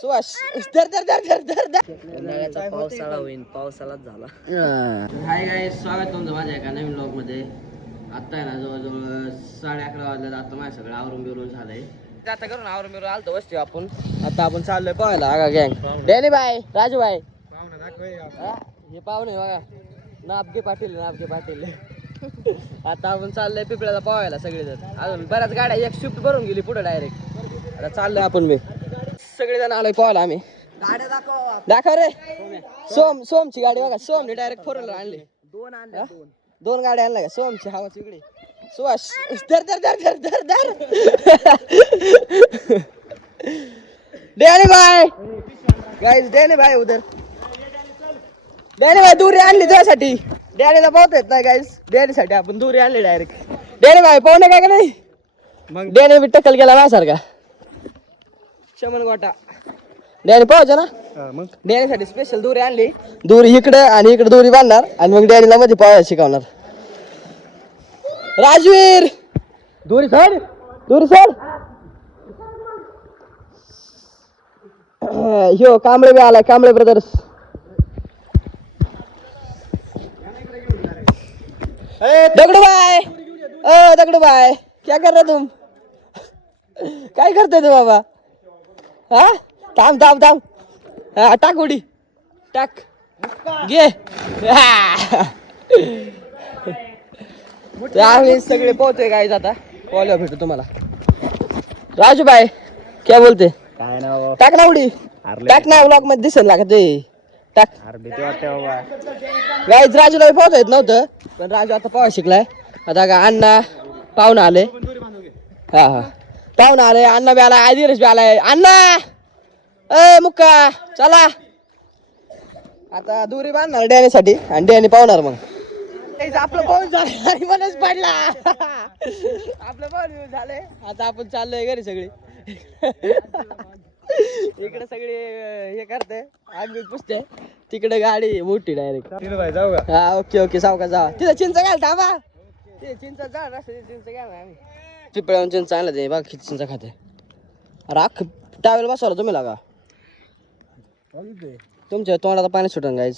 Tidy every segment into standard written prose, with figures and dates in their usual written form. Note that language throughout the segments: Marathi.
सुहास धर धर धर धर धर धर. उन्हाळ्याचा पावसाळा होईल, पावसाळाच झाला. हाय गाईस, स्वागत तुमचं माझ्या एका नवीन ब्लॉग मध्ये. आता आहे ना जवळजवळ 11:30 वाजले. आता माझं सगळं आवरून बिरून झालंय. आता करून आवरून बिरून आलतो वस्ती आपण. आता आपण चाललोय पाहायला आगा गँग. डॅनी बाय, राजू बाय, हे पाहुणे बघा, नाबगे पाटील, नाबगे पाटील. आता आपण चाललोय पिपळ्याला पाहायला सगळेजण. अजून बऱ्याच गाड्या एक शिफ्ट भरून गेली पुढे डायरेक्ट. आता चाललोय आपण मी सगळेजण आलोय पाहायला आम्ही. गाड्या दाखव रे. सोमची गाडी बघा, सोमने डायरेक्ट 4 व्हीलर आणली. दोन गाड्या आणल्या का सोमची? हवाच इकडे. सुहास धर धर धर धर धर धर. डॅनी बाय गाईज, डॅनी बाय उधर. डॅनी बाय दुरी आणली तुझ्यासाठी. डॅनीला पाहता येत नाही गाईज, डॅनीसाठी आपण दुरी आणली डायरेक्ट. डॅनी बाय पाहुणे काय का नाही मग? डॅनी बी टक्कल गेला माझ्यासारखा शमन गोटा. डॅनी पाहायचं ना मग. डॅनीसाठी स्पेशल दोरी आणली. दोरी इकडे आणि इकडे दोरी बांधणार आणि मग डॅनीला मध्ये पाहायला शिकवणार. राजवीर दोरी सोड, दोरी सोड. ह्यो कांबळे बी आलाय, कांबळे ब्रदर्स. दगडू बाय, दगडू बाय, क्या कर रहे तुम? काय करते तू बाबा? हा थांब थांब थांब. हा टाक उडी, टाक घे. आम्ही सगळे पोहतोय गाईज. आता पोहल्यावर भेटू तुम्हाला. राजू बाय क्या बोलते? काय ना टाक ना उडी, टाक ना. ब्लॉग मध्ये दिसेल लागत ते. टाक. भीती वाटते बाबा. गाईज राजूला पोहता येत नव्हतं, पण राजू आता पोहा शिकलाय. आता का अण्णा पाहुणा आले. हा हा पाहुणा आले. अण्णा बी आलाय, आदिरस बी आलाय. अण्णा ए मुक्का चला. आता दुरी बांधणार डॅनीसाठी आणि डॅनी पावणार. मग आपलं पाऊस झालं आणि मनच पडला. आपलं पाऊस झालंय. आता आपण चाललोय घरी सगळी. इकडे सगळे हे करते, आग पुसते. तिकडे गाडी मोठी डायरेक्ट. हा ओके ओके, सावका जावा. तिथं चिंच घाल थांबा. ते चिंच जा रस्ते, चिंच घ्या ना. आम्ही पिपळ्याहून चिंच आणलं ते बघ, किती चिंच खाते. अरे अख्ख टावेल बसवला तुम्ही लागा. तुमच्या तोंडाला पाणी सुटन गाईज,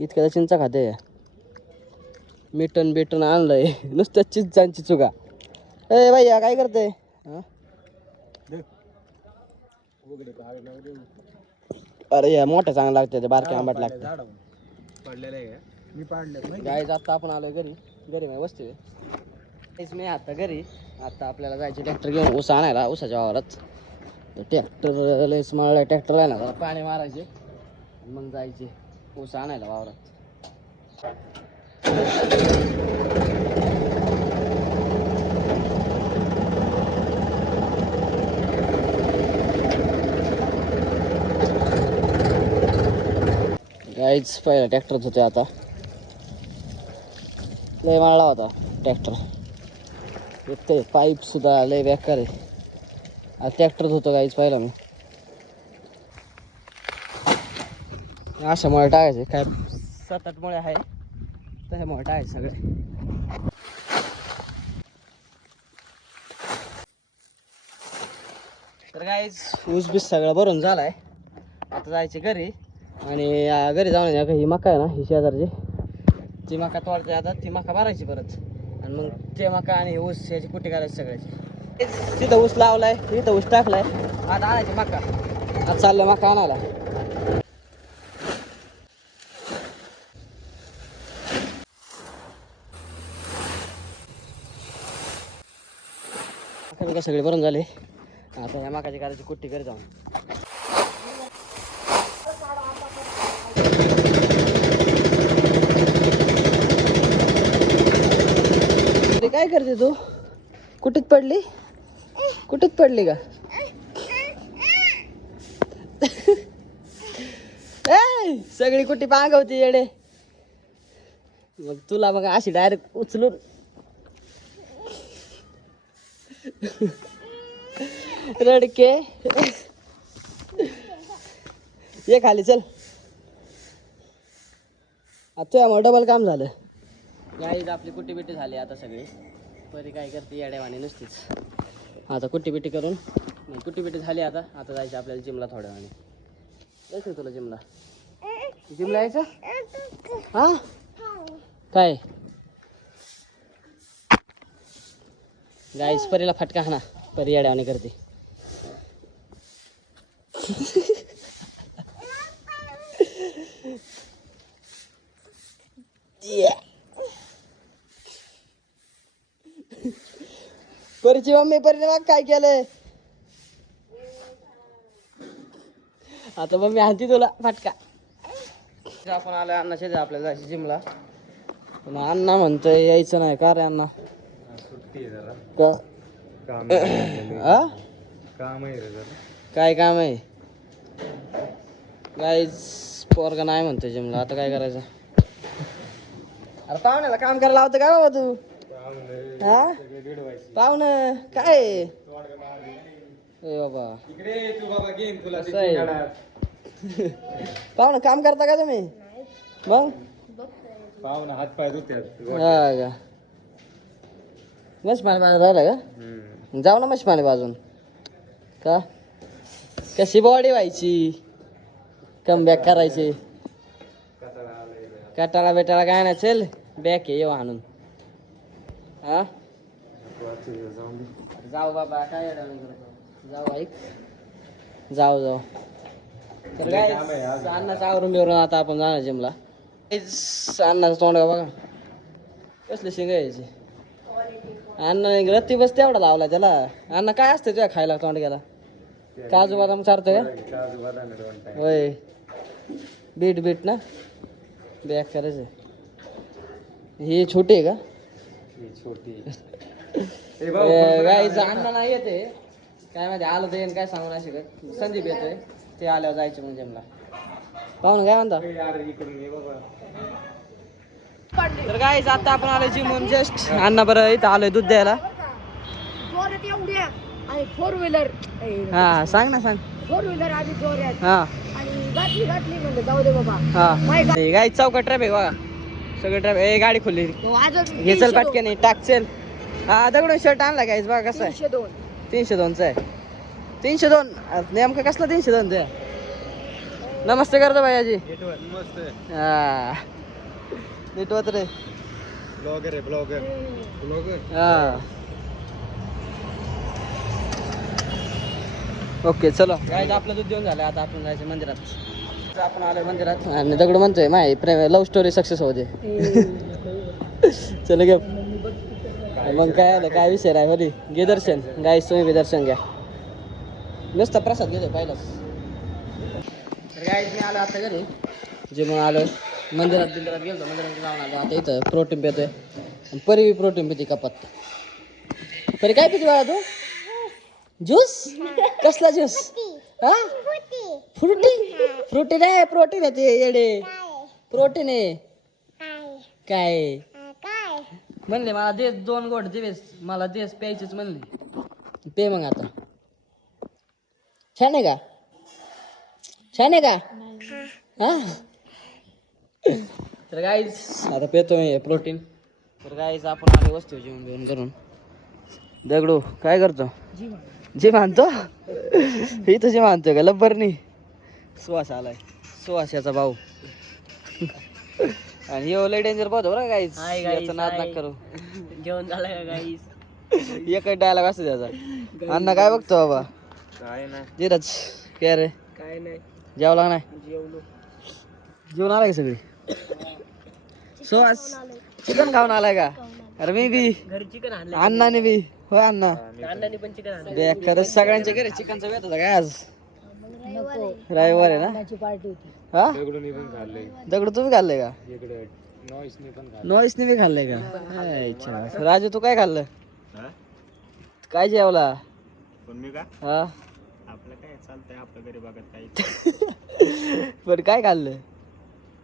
इतक्या चिंचा खाते. मिटन बिटन आणलंय, नुसतं चिंचांची चुका. ए भैया काय करते? अरे या मोठं चांगलं लागतं, ते बारके आंबट लागतं. गाईज आता आपण आलोय घरी. घरी मी बसते मी आता घरी. आता आपल्याला जायचे ट्रॅक्टर घेऊन ऊस आणायला, ऊसाच्या वावरात. ट्रॅक्टर लयच मळलाय, ट्रॅक्टर आहे ना, त्याला पाणी मारायचे मग जायचे ऊस आणायला वावरात. गाईच पहिला ट्रॅक्टरच होते. आता लय माळला होता ट्रॅक्टर. येते पाईप सुद्धा लय बेकार आहे. आता ट्रॅक्टरच होतं गाईच पहिला. मी अशा मुळे टाकायचे, काय 7-8 मुळे आहे त्याच्यामुळे टाकायचे सगळे. तर गाईच ऊस बीस सगळं भरून झालाय. आता जायचे घरी आणि घरी जाऊन ही मका आहे ना, ही शेजारची, ती मका तोडते. आता ती मका भरायची परत आणि मग ते मका आणि ऊस याची कुट्टी करायची सगळ्याची. तिथं ऊस लावलाय, तिथं ऊस टाकलाय. आता आणायची मका. आता चाललंय मका आणायला. मका सगळे भरून झाले. आता ह्या मकाची करायची कुट्टी घरी जाऊन. काय करते तू? कुठेच पडली? कुठेच पडली का? सगळी कुठे पांगवती येडे. मग तुला मग अशी डायरेक्ट उचलून रडके ये खाली चल. आता यामुळे डबल काम झालं. गाईज आपली कुट्टी बिट्टी झाली आता सगळी. परी काय करते येड्यावाणी नुसतीच. आता कुट्टी बिट्टी करून कुट्टी बिट्टी झाली आता आता जायचं आपल्याला जिमला थोड्या वेळाने जायचं तुला जिमला जिमला यायचं हा काय गाईस परीला फटका हाना परी येड्यावानी करते परीची मम्मी परीने मग काय केलंय आता मम्मी आणती तुला फटका आपण आलोय अण्णाच्या इथे आपल्याला जायचं जिमला पण अण्णा म्हणतोय यायचं नाही का रे अण्णा का आ? काय काम आहे गाईज पोरगा नाही म्हणतोय जिमला आता काय करायचं अरे पाहुण्याला काम करायला लावतं का बाबा तू हा पाहुणं काय ए बाबा कसं आहे? पाहुणं काम करता का तुम्ही मग पाहुणा हात पाय धुत्यात हा का मशमाले बाजून राहिला का जाऊ ना मशमाले बाजून का कशी बॉडी व्हायची कम बॅक करायची कटाळा बेटाळा काय नाही चल बॅक येऊ आणून हा जाऊ बाबा काय येडवणी करतो जाऊ ऐक जाऊ जाऊ तर काय अन्नाचं आवरून बिवरून आता आपण जाणार जिमला अन्नाचं तोंड बघा कसले शिंग यायचे अन्न रत्ती बस तेवढा लावला त्याला अन्न काय असतं तुझ्या खायला तोंड गेला काजू बदाम चारतो का होय बीट बीट ना बॅक करायचं ही छोटी आहे का गाईचं अन्न नाही येते काय माहिती आलं तर काय सांगू नाही शकत संदीप येतोय ते आल्यावर जायचं मग जिमला पाहून काय म्हणता तर गाईच आता आपण आलोय जिम जस्ट अण्णा बरं इथं आलोय दूध द्यायला फोर व्हीलर हा सांग ना सांग फोर व्हीलर आधी जोरात हा आणि घातली म्हणलं जाऊ दे बाबा हा गाई चौका ट्रॅफिक बघा सगळं ट्रॅफिक ए गाडी खुलली हे चल पटके नाही टाक चल हा दगडून शर्ट आणला गाईच बघा कसं आहे 302 आहे 302 नेमकं कसला 302 ते नमस्ते करतो भैयाजी हा नीट होत रे ब्लॉगर हा ओके चलो गाईज आपलं दूध देऊन झालं आता आपण जायचं मंदिरात आपण आलोय मंदिरात आणि दगड म्हणतोय माही प्रेम लव्ह स्टोरी सक्सेस होते चल गे मग काय आलं काय विषय राय बरी घे दर्शन गाईज तुम्ही बी दर्शन घ्या नुसता प्रसाद घेतो पहिलाच तर गाईज मी आलो आता घरी जे मग आलो मंदिरात गेलो मंदिरात जाऊन आलो आता इथं प्रोटीन पितोय आणि परी प्रोटीन पिते कपात परी काय पिते बाळा तू ज्यूस कसला ज्यूस हा फ्रुटी फ्रुटी नाही प्रोटीन आहे ते येडे प्रोटीन आहे काय म्हणले मला देस 2 गोट दिवेस मला देस प्यायचेच म्हणले पे मग आता छान आहे का छान आहे का हा तर गाईज आता पेतो मी प्रोटीन तर गाईज आपण आले वस्तू जेवण बिवून करून दगडू काय करतो जे मानतो इथं जे मानतो का लब्बरनी सुवास आलाय सुवासाचा भाऊ आणि हे लय डेंजर पाहतो बरं गाईज याचा नाद नका करू जेवण झालं का गाईस एकच डायलॉग असतो त्याचा अण्णा काय बघतो बाबा काय नाही धीरज काय रे काय नाही जेवला नाही जेवलो जेवण आलाय सगळी सुवास चिकन खाऊन आलाय का अरे मी बी घरी चिकन आणलं अण्णाने बी हो अण्णा अण्णांनी पण चिकन आणलं बेकार सगळ्यांच्या घरी चिकनचा बेत होता काय आज नको रविवार आहे ना अण्णाची पार्टी होती हा दगडून पण खाल्ले दगड तुम्ही खाल्लंय का इकडे नॉईसने पण खाल्ले नॉईसने बी खाल्लंय का अच्छा राजू तू काय खाल्लं काय जेवला पण मी का हा आपलं काय चालतंय आपल्या घरी बघत काही पण काय खाल्लं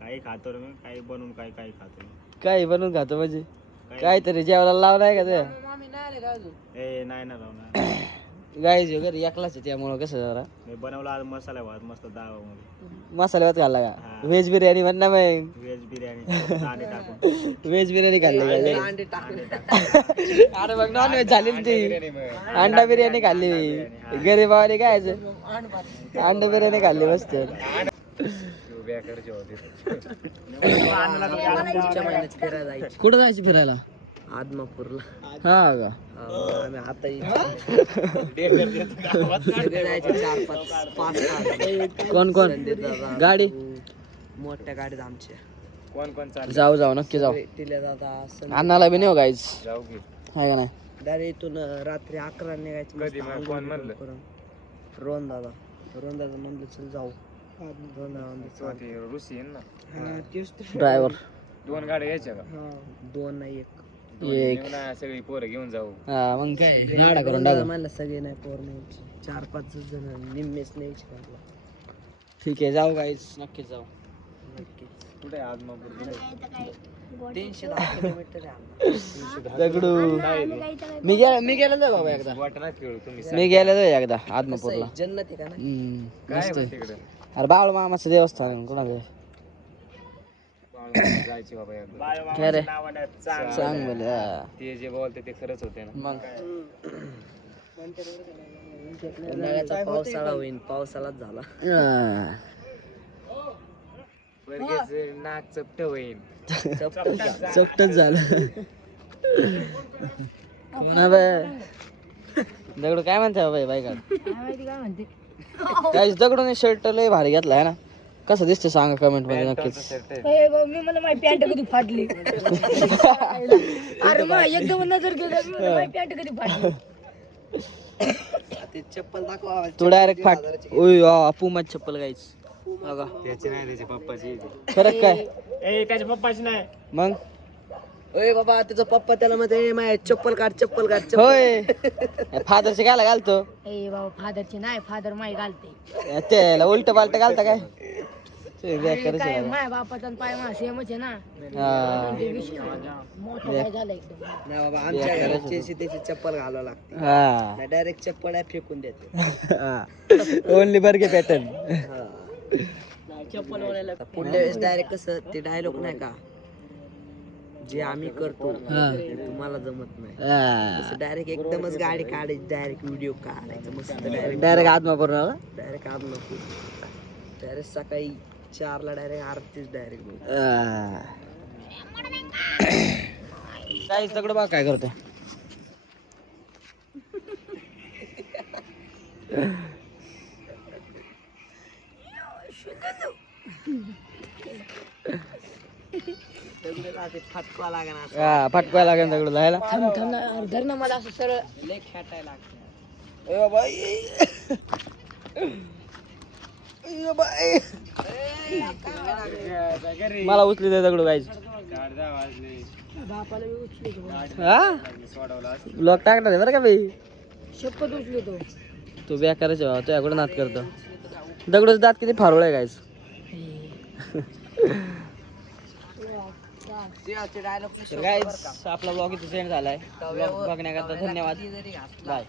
काही खातो रे मी काही बनवून काही खातो काय बनवून खातो म्हणजे काहीतरी जेवायला लावलाय का ते ए नाही ना राव गाईज घरी एकलाच आहे त्यामुळं कसं जरा मी बनवला आज मसाला भात मस्त डाळमध्ये मसाले भात खाल्ला का हा. व्हेज बिर्याणी म्हण ना मग व्हेज बिर्याणी दाणे टाकून व्हेज बिर्याणी खाल्ली का? अंडे टाकले अरे मग नॉन व्हेज झाली ना ती अंडा बिर्याणी खाल्ली मी गरीबावाली काय अंडा बिर्याणी खाल्ली मस्त पुढच्या महिन्यात फिरायला जायचं कुठं जायची फिरायला आदमापूरला हा का आम्ही आता सगळे जायचे 4-5 कोण कोण गाडी मोठ्या गाडीत आमच्या कोण कोण चाललं जाऊ जाऊ नक्की जाऊ तिला दादा अन्नाला बी नेऊ गाईज जाऊ की हाय का नाही डायरेक्ट इथून रात्री 11 निघायचं कधी मग कोण म्हणलं? रोहन दादा म्हणलं चल जाऊ रोहन दादा म्हणलं चल. ते ऋषी आहे ना हा, तेच तर. ड्रायव्हर 2 गाड्या यायच्या का हा, 2 नाही 1 एक घेऊन या, सगळी पोरं घेऊन जाऊ हा मग काय राडा करून टाकू म्हणलं सगळे नाही पोर न्यायचे 4-5 जण निम्मेच न्यायचे म्हटलं ठीक आहे जाऊ गाईज नक्कीच जाऊ नक्कीच कुठे आज मग 310 किलोमीटर आहे आम्हाला. दगडू मी गेलेलो बाबा एकदा वाटत नाही खेळू तुम्ही मी गेलेलो एकदा आदमापूरला जन्नत आहे का ना काय मस्त आहे तिकडे अरे बाळ मामाचं देवस्थान कोणाचं जायची बाबा एकदा. काय रे नावाने सांग बोल हा. ते जे बोलते ते खरंच होते ना मग उन्हाळ्याचा पावसाळा होईल पावसाळाच झाला हा. वर्गेच नाक चपट होईल चपटच झालं कोणा बाय दगडू काय म्हणते बाई बाई काय दगडूने शर्ट लय भारी घेतलाय ना कसं दिसते सांगा कमेंट मध्ये नक्कीच मी मला माझी पॅन्ट कधी फाटली अरे मग एकदम नजर गेली माझी पॅन्ट कधी फाटली ते चप्पल दाखवा तू डायरेक्ट फाट ओय आपू मत चप्पल गाईच बघा त्याची नाही त्याच्या पप्पाची फरक काय ए त्याच्या पप्पाची नाही मग ओय बाबा तुझा पप्पा त्याला मध्ये माझ्या चप्पल काढ होय फादरचे काय घालतो ए बाबा फादरची नाही फादर माय घालते त्याला उलट पालट घालता काय ते बेकारच काय आहे माय बापाचा आणि पाय मा सेमच आहे ना हा. ते विषय मोठं काय झालं एकदम नाही बाबा आमच्या घरची त्याची चप्पल घालावं लागते हा डायरेक्ट चप्पल आहे फेकून देते ओनली बर्गे पॅटर्न चप्पल ओढायला पुढल्या वेळेस डायरेक्ट कसं ते डायलॉग नाही का जे आम्ही करतो ते तुम्हाला जमत नाही तसं डायरेक्ट एकदमच गाडी काढायची डायरेक्ट व्हिडिओ काढायचं मस्त डायरेक्ट आत्मा पूर्ण डायरेक्ट आज नको डायरेक्ट सकाळी 4ला डायरेक्ट आरतीच डायरेक्ट काय सगळं बघ काय करते फटका लागणार हा फटकाय लागेल दगड जायला धर ना मला असं सरळ लय खेटायला लागतं मला उचली दे दगड गायच बापाला उचली हा ब्लॉग टाकणार आहे बरं का बाई शपथ उचली तो तू बेकारच आहे तू याकडे नात करतो दगडच दात किती फारोळ आहे गायच गायच आपला ब्लॉग इथे सेंड झालाय ब्लॉग बघण्याकरता धन्यवाद बाय